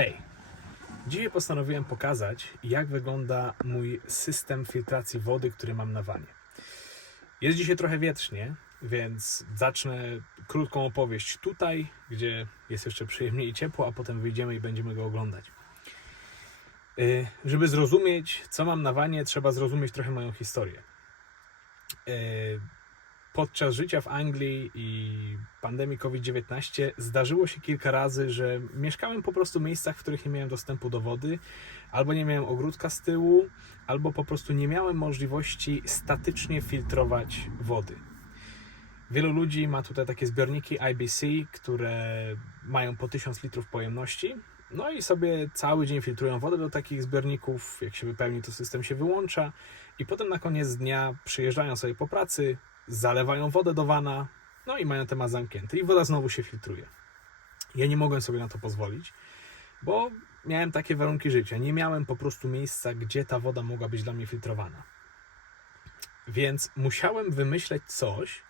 Hej! Dzisiaj postanowiłem pokazać, jak wygląda mój system filtracji wody, który mam na wanie. Jest dzisiaj trochę wietrznie, więc zacznę krótką opowieść tutaj, gdzie jest jeszcze przyjemnie i ciepło, a potem wyjdziemy i będziemy go oglądać. Y, Żeby zrozumieć, co mam na wanie, trzeba zrozumieć trochę moją historię. Podczas życia w Anglii i pandemii COVID-19 zdarzyło się kilka razy, że mieszkałem po prostu w miejscach, w których nie miałem dostępu do wody, albo nie miałem ogródka z tyłu, albo po prostu nie miałem możliwości statycznie filtrować wody. Wielu ludzi ma tutaj takie zbiorniki IBC, które mają po 1000 litrów pojemności. No i sobie cały dzień filtrują wodę do takich zbiorników. Jak się wypełni, to system się wyłącza. I potem na koniec dnia przyjeżdżają sobie po pracy, zalewają wodę do wana, no i mają temat zamknięty. I woda znowu się filtruje. Ja nie mogłem sobie na to pozwolić, bo miałem takie warunki życia. Nie miałem po prostu miejsca, gdzie ta woda mogła być dla mnie filtrowana. Więc musiałem wymyśleć coś,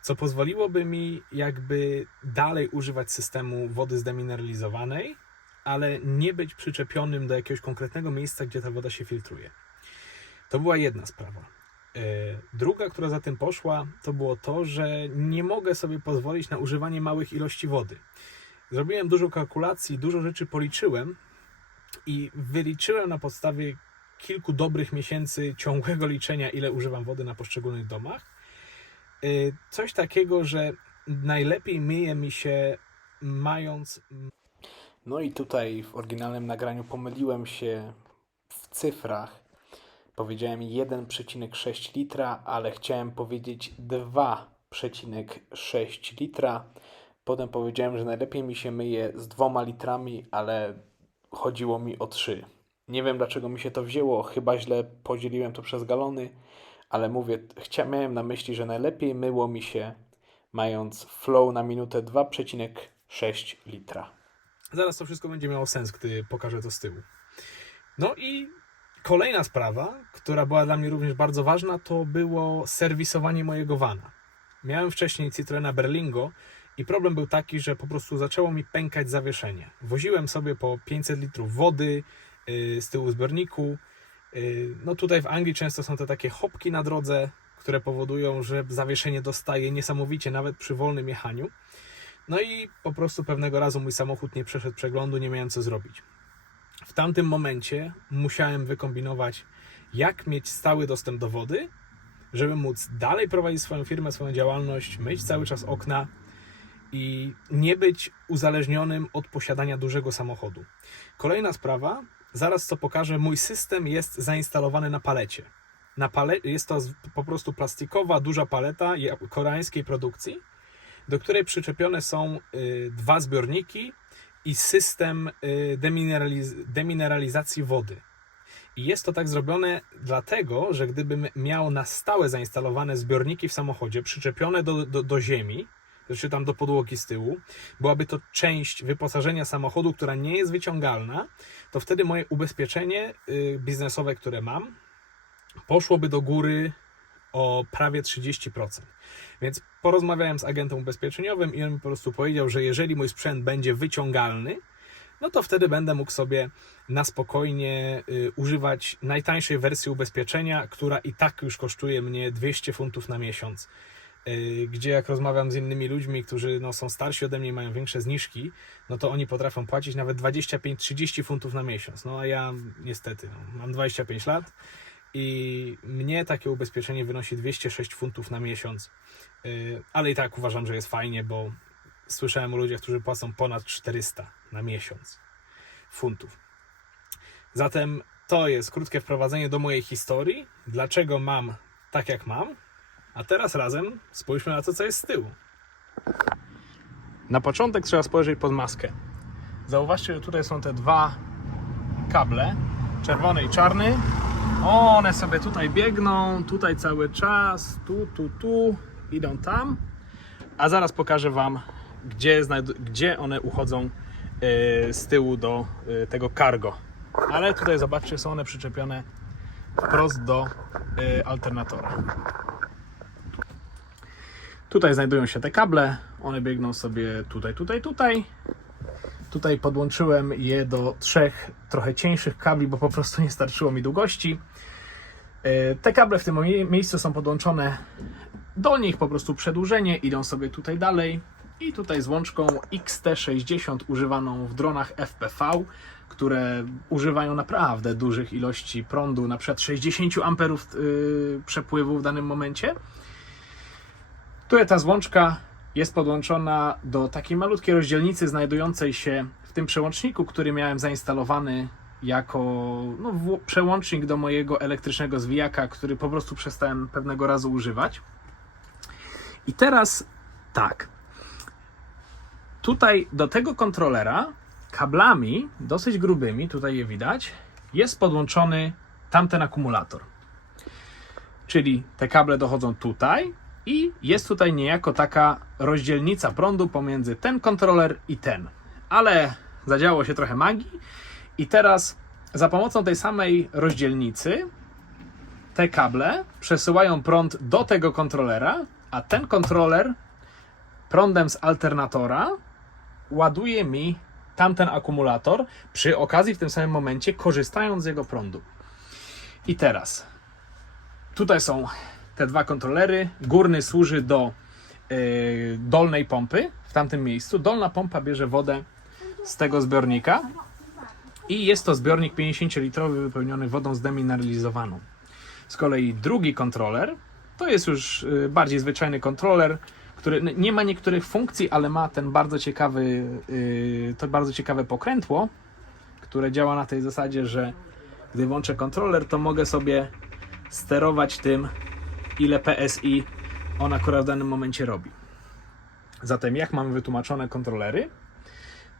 co pozwoliłoby mi jakby dalej używać systemu wody zdemineralizowanej, ale nie być przyczepionym do jakiegoś konkretnego miejsca, gdzie ta woda się filtruje. To była jedna sprawa. E, Druga, która za tym poszła, to było to, że nie mogę sobie pozwolić na używanie małych ilości wody. Zrobiłem dużo kalkulacji, dużo rzeczy policzyłem i wyliczyłem na podstawie kilku dobrych miesięcy ciągłego liczenia, ile używam wody na poszczególnych domach. E, Coś takiego, że najlepiej myje mi się mając. No i tutaj w oryginalnym nagraniu pomyliłem się w cyfrach. Powiedziałem 1,6 litra, ale chciałem powiedzieć 2,6 litra. Potem powiedziałem, że najlepiej mi się myje z dwoma litrami, ale chodziło mi o 3. Nie wiem dlaczego mi się to wzięło, chyba źle podzieliłem to przez galony, ale mówię, chcia, miałem na myśli, że najlepiej myło mi się mając flow na minutę 2,6 litra. Zaraz to wszystko będzie miało sens, gdy pokażę to z tyłu. No i Kolejna sprawa, która była dla mnie również bardzo ważna, to było serwisowanie mojego vana. Miałem wcześniej Citroena Berlingo i problem był taki, że po prostu zaczęło mi pękać zawieszenie. Woziłem sobie po 500 litrów wody yy, z tyłu zbiorniku. Yy, No tutaj w Anglii często są te takie hopki na drodze, które powodują, że zawieszenie dostaje niesamowicie nawet przy wolnym jechaniu. No i po prostu pewnego razu mój samochód nie przeszedł przeglądu, nie miałem co zrobić. W tamtym momencie musiałem wykombinować, jak mieć stały dostęp do wody, żeby móc dalej prowadzić swoją firmę, swoją działalność, myć cały czas okna i nie być uzależnionym od posiadania dużego samochodu. Kolejna sprawa, zaraz co pokażę, mój system jest zainstalowany na palecie. Na pale jest to po prostu plastikowa, duża paleta koreańskiej produkcji, do której przyczepione są y, dwa zbiorniki i system y, demineraliz demineralizacji wody. I jest to tak zrobione dlatego, że gdybym miał na stałe zainstalowane zbiorniki w samochodzie, przyczepione do, do, do ziemi, czy tam do podłogi z tyłu, byłaby to część wyposażenia samochodu, która nie jest wyciągalna, to wtedy moje ubezpieczenie y, biznesowe, które mam, poszłoby do góry o prawie 30%. Więc porozmawiałem z agentem ubezpieczeniowym i on mi po prostu powiedział, że jeżeli mój sprzęt będzie wyciągalny, no to wtedy będę mógł sobie na spokojnie y, używać najtańszej wersji ubezpieczenia, która i tak już kosztuje mnie 200 funtów na miesiąc. Y, gdzie jak rozmawiam z innymi ludźmi, którzy no, są starsi ode mnie mają większe zniżki, no to oni potrafią płacić nawet 25-30 funtów na miesiąc. No a ja niestety no, mam 25 lat i mnie takie ubezpieczenie wynosi 206 funtów na miesiąc. Yy, Ale i tak uważam, że jest fajnie, bo słyszałem o ludziach, którzy płacą ponad 400 na miesiąc funtów. Zatem to jest krótkie wprowadzenie do mojej historii, dlaczego mam tak jak mam, a teraz razem spójrzmy na to, co jest z tyłu. Na początek trzeba spojrzeć pod maskę. Zauważcie, że tutaj są te dwa kable, czerwony i czarny. One sobie tutaj biegną, tutaj cały czas, tu, tu, tu, idą tam. A zaraz pokażę Wam, gdzie, gdzie one uchodzą e, z tyłu do e, tego cargo. Ale tutaj zobaczcie, są one przyczepione wprost do e, alternatora. Tutaj znajdują się te kable, one biegną sobie tutaj, tutaj, tutaj. Tutaj podłączyłem je do trzech trochę cieńszych kabli, bo po prostu nie starczyło mi długości. E, Te kable w tym mie- miejscu są podłączone do nich, po prostu przedłużenie, idą sobie tutaj dalej. I tutaj z łączką XT60 używaną w dronach FPV, które używają naprawdę dużych ilości prądu, na przykład 60 amperów yy, przepływu w danym momencie. Tutaj ta złączka jest podłączona do takiej malutkiej rozdzielnicy znajdującej się w tym przełączniku, który miałem zainstalowany jako no, przełącznik do mojego elektrycznego zwijaka, który po prostu przestałem pewnego razu używać. I teraz tak. Tutaj do tego kontrolera kablami dosyć grubymi, tutaj je widać, jest podłączony tamten akumulator. Czyli te kable dochodzą tutaj i jest tutaj niejako taka rozdzielnica prądu pomiędzy ten kontroler i ten. Ale zadziało się trochę magii i teraz za pomocą tej samej rozdzielnicy te kable przesyłają prąd do tego kontrolera, a ten kontroler prądem z alternatora ładuje mi tamten akumulator, przy okazji w tym samym momencie korzystając z jego prądu. I teraz tutaj są te dwa kontrolery. Górny służy do yy, dolnej pompy w tamtym miejscu. Dolna pompa bierze wodę z tego zbiornika i jest to zbiornik 50-litrowy wypełniony wodą zdemineralizowaną. Z kolei drugi kontroler to jest już y, bardziej zwyczajny kontroler, który nie ma niektórych funkcji, ale ma ten bardzo ciekawy, y, to bardzo ciekawe pokrętło, które działa na tej zasadzie, że gdy włączę kontroler, to mogę sobie sterować tym, ile PSI on akurat w danym momencie robi. Zatem jak mamy wytłumaczone kontrolery,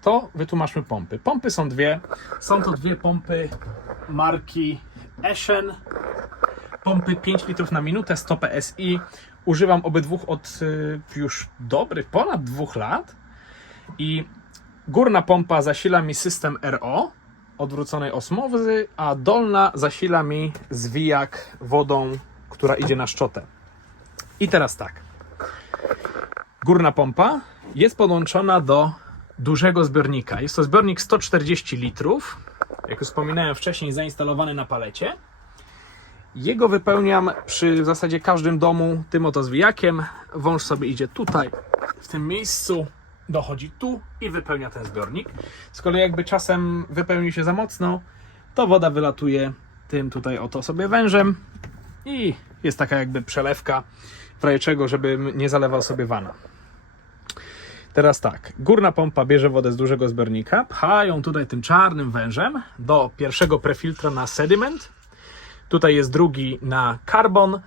to wytłumaczmy pompy. Pompy są dwie. Są to dwie pompy marki Eschen. Pompy 5 litrów na minutę, 100 PSI. Używam obydwu od y, już dobrych ponad dwóch lat. I górna pompa zasila mi system RO odwróconej osmowy, a dolna zasila mi zwijak wodą, która idzie na szczotę. I teraz tak. Górna pompa jest podłączona do dużego zbiornika. Jest to zbiornik 140 litrów, jak już wspominałem wcześniej, zainstalowany na palecie. Jego wypełniam przy w zasadzie każdym domu tym oto zwijakiem. Wąż sobie idzie tutaj, w tym miejscu, dochodzi tu i wypełnia ten zbiornik. Z kolei jakby czasem wypełnił się za mocno, to woda wylatuje tym tutaj oto sobie wężem i jest taka jakby przelewka, w razie czego, żeby nie zalewał sobie wana. Teraz tak, górna pompa bierze wodę z dużego zbiornika, pcha ją tutaj tym czarnym wężem do pierwszego prefiltra na sediment. Tutaj jest drugi na karbon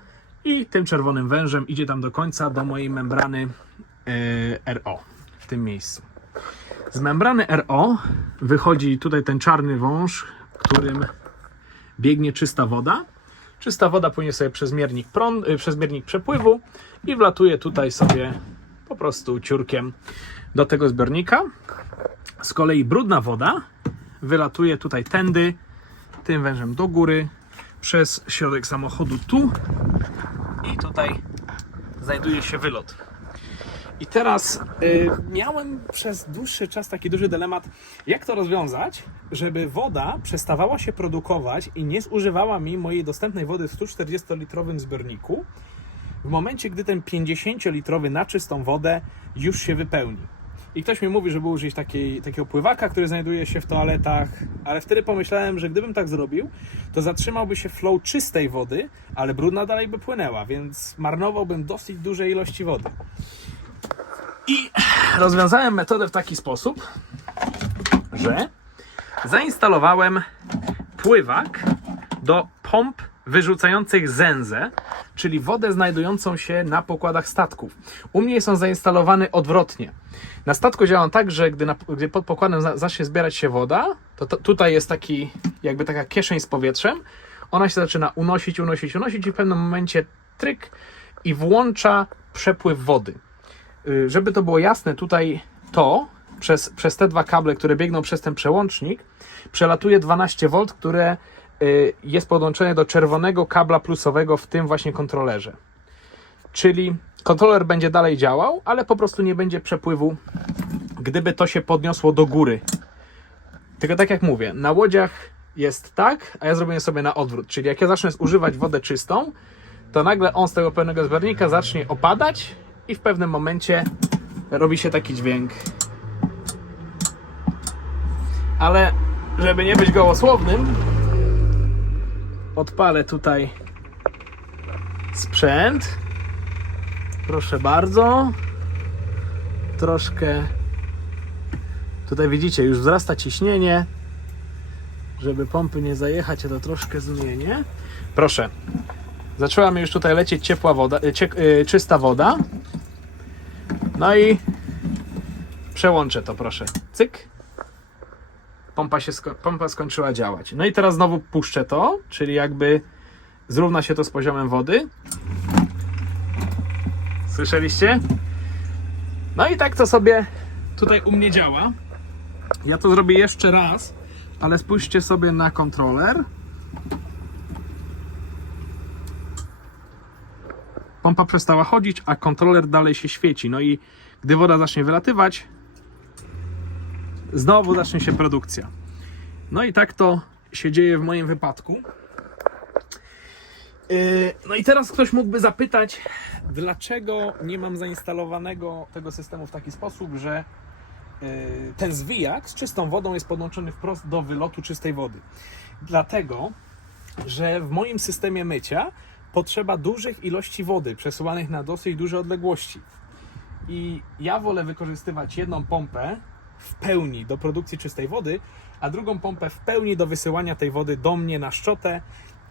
i tym czerwonym wężem idzie tam do końca do mojej membrany e, RO w tym miejscu. Z membrany RO wychodzi tutaj ten czarny wąż, którym biegnie czysta woda. Czysta woda płynie sobie przez miernik, prąd, y, przez miernik przepływu i wlatuje tutaj sobie po prostu ciurkiem do tego zbiornika. Z kolei brudna woda wylatuje tutaj tędy, tym wężem do góry, przez środek samochodu tu i tutaj znajduje się wylot. I teraz y, miałem przez dłuższy czas taki duży dylemat, jak to rozwiązać, żeby woda przestawała się produkować i nie zużywała mi mojej dostępnej wody w 140-litrowym zbiorniku, w momencie, gdy ten 50-litrowy na czystą wodę już się wypełni. I ktoś mi mówi, żeby użyć takiej, takiego pływaka, który znajduje się w toaletach, ale wtedy pomyślałem, że gdybym tak zrobił, to zatrzymałby się flow czystej wody, ale brudna dalej by płynęła, więc marnowałbym dosyć duże ilości wody. I rozwiązałem metodę w taki sposób, że zainstalowałem pływak do pomp wyrzucających zęzę, czyli wodę znajdującą się na pokładach statków. U mnie są zainstalowane odwrotnie. Na statku działam tak, że gdy, na, gdy pod pokładem za, zacznie zbierać się woda, to, to tutaj jest taki, jakby taka kieszeń z powietrzem. Ona się zaczyna unosić, unosić, unosić i w pewnym momencie tryk i włącza przepływ wody. Y, Żeby to było jasne, tutaj to przez, przez te dwa kable, które biegną przez ten przełącznik, przelatuje 12V, które y, jest podłączone do czerwonego kabla plusowego w tym właśnie kontrolerze. Czyli kontroler będzie dalej działał, ale po prostu nie będzie przepływu gdyby to się podniosło do góry. Tylko tak jak mówię, na łodziach jest tak, a ja zrobię sobie na odwrót. Czyli jak ja zacznę używać wodę czystą, to nagle on z tego pełnego zbiornika zacznie opadać i w pewnym momencie robi się taki dźwięk. Ale żeby nie być gołosłownym, odpalę tutaj sprzęt. Proszę bardzo. Troszkę tutaj widzicie, już wzrasta ciśnienie. Żeby pompy nie zajechać, to troszkę zmienię. Proszę. Zaczęła mi już tutaj lecieć ciepła woda, e, cie, e, czysta woda. No i przełączę to, proszę. Cyk. Pompa, się sko- pompa skończyła działać. No i teraz znowu puszczę to, czyli jakby zrówna się to z poziomem wody. Słyszeliście? No i tak to sobie tutaj u mnie działa. Ja to zrobię jeszcze raz, ale spójrzcie sobie na kontroler. Pompa przestała chodzić, a kontroler dalej się świeci. No i gdy woda zacznie wylatywać, znowu zacznie się produkcja. No i tak to się dzieje w moim wypadku. Yy, No i teraz ktoś mógłby zapytać, dlaczego nie mam zainstalowanego tego systemu w taki sposób, że yy, ten zwijak z czystą wodą jest podłączony wprost do wylotu czystej wody. Dlatego, że w moim systemie mycia potrzeba dużych ilości wody przesyłanych na dosyć duże odległości. I ja wolę wykorzystywać jedną pompę w pełni do produkcji czystej wody, a drugą pompę w pełni do wysyłania tej wody do mnie na szczotę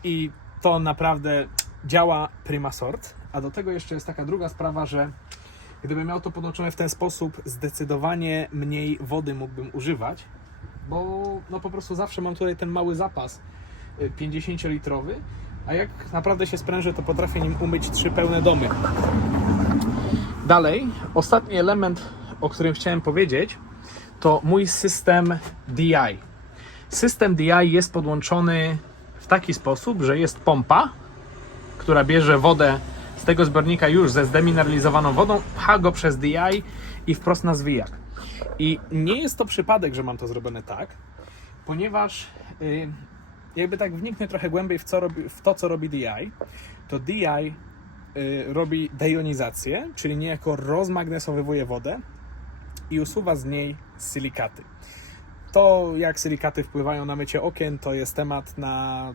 i to naprawdę działa prima sort. A do tego jeszcze jest taka druga sprawa, że gdybym miał to podłączone w ten sposób, zdecydowanie mniej wody mógłbym używać, bo no po prostu zawsze mam tutaj ten mały zapas y, 50-litrowy, a jak naprawdę się sprężę, to potrafię nim umyć trzy pełne domy. Dalej, ostatni element, o którym chciałem powiedzieć, to mój system DI. System DI jest podłączony w taki sposób, że jest pompa, która bierze wodę z tego zbiornika już ze zdemineralizowaną wodą, pcha go przez DI i wprost na zwijak. I nie jest to przypadek, że mam to zrobione tak, ponieważ y, jakby tak wniknę trochę głębiej w, co robi, w to, co robi DI, to DI y, robi dejonizację, czyli niejako rozmagnesowywuje wodę i usuwa z niej silikaty. To, jak silikaty wpływają na mycie okien, to jest temat na,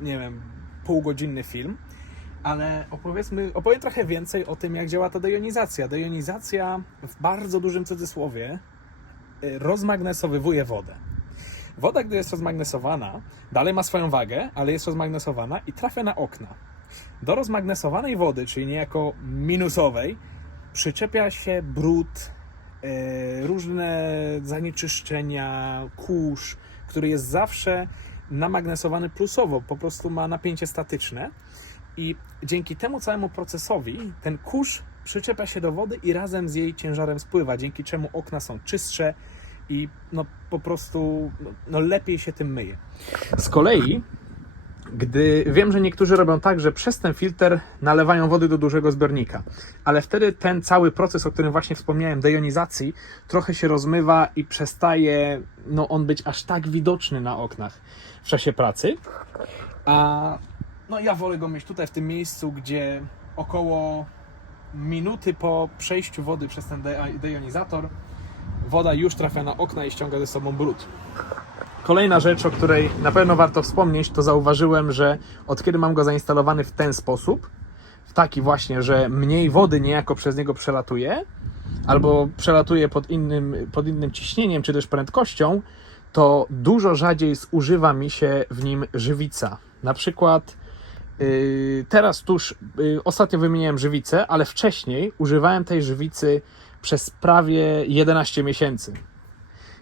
nie wiem, półgodzinny film, ale opowiedzmy, opowiem trochę więcej o tym, jak działa ta dejonizacja. Dejonizacja w bardzo dużym cudzysłowie y, rozmagnesowywuje wodę. Woda, gdy jest rozmagnesowana, dalej ma swoją wagę, ale jest rozmagnesowana i trafia na okna. Do rozmagnesowanej wody, czyli niejako minusowej, przyczepia się brud, e, różne zanieczyszczenia, kurz, który jest zawsze namagnesowany plusowo, po prostu ma napięcie statyczne i dzięki temu całemu procesowi ten kurz przyczepia się do wody i razem z jej ciężarem spływa, dzięki czemu okna są czystsze i no po prostu no, lepiej się tym myje. Z kolei gdy wiem, że niektórzy robią tak, że przez ten filtr nalewają wody do dużego zbiornika, ale wtedy ten cały proces, o którym właśnie wspomniałem, dejonizacji, trochę się rozmywa i przestaje no, on być aż tak widoczny na oknach w czasie pracy. A no, ja wolę go mieć tutaj w tym miejscu, gdzie około minuty po przejściu wody przez ten de- dejonizator woda już trafia na okna i ściąga ze sobą brud. Kolejna rzecz, o której na pewno warto wspomnieć, to zauważyłem, że od kiedy mam go zainstalowany w ten sposób, w taki właśnie, że mniej wody niejako przez niego przelatuje, albo przelatuje pod innym, pod innym ciśnieniem, czy też prędkością, to dużo rzadziej zużywa mi się w nim żywica. Na przykład yy, teraz tuż, yy, ostatnio wymieniałem żywicę, ale wcześniej używałem tej żywicy przez prawie 11 miesięcy.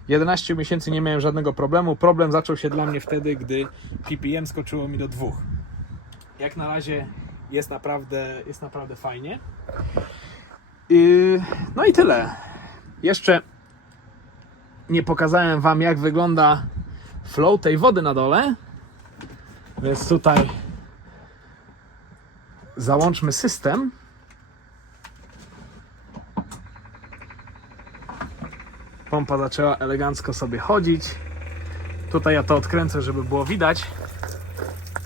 11 miesięcy nie miałem żadnego problemu. Problem zaczął się dla mnie wtedy, gdy ppm skoczyło mi do dwóch. Jak na razie jest naprawdę, jest naprawdę fajnie. No i tyle. Jeszcze nie pokazałem Wam, jak wygląda flow tej wody na dole. Więc tutaj załączmy system. Pompa zaczęła elegancko sobie chodzić. Tutaj ja to odkręcę, żeby było widać.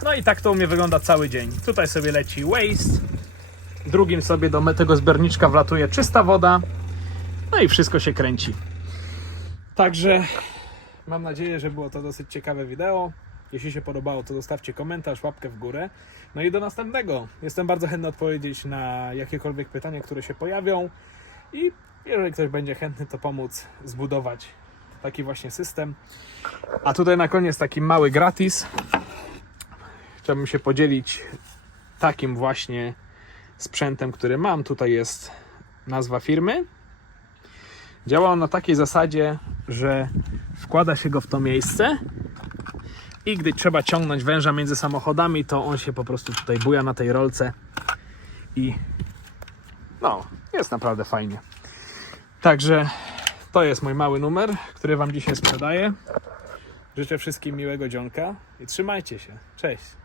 No i tak to u mnie wygląda cały dzień. Tutaj sobie leci waste. Drugim sobie do tego zbiorniczka wlatuje czysta woda. No i wszystko się kręci. Także mam nadzieję, że było to dosyć ciekawe wideo. Jeśli się podobało, to zostawcie komentarz, łapkę w górę. No i do następnego. Jestem bardzo chętny odpowiedzieć na jakiekolwiek pytania, które się pojawią. I jeżeli ktoś będzie chętny, to pomóc zbudować taki właśnie system. A tutaj na koniec taki mały gratis. Chciałbym się podzielić takim właśnie sprzętem, który mam. Tutaj jest nazwa firmy. Działa on na takiej zasadzie, że wkłada się go w to miejsce i gdy trzeba ciągnąć węża między samochodami, to on się po prostu tutaj buja na tej rolce i no, jest naprawdę fajnie. Także to jest mój mały numer, który Wam dzisiaj sprzedaję. Życzę wszystkim miłego dzionka i trzymajcie się. Cześć.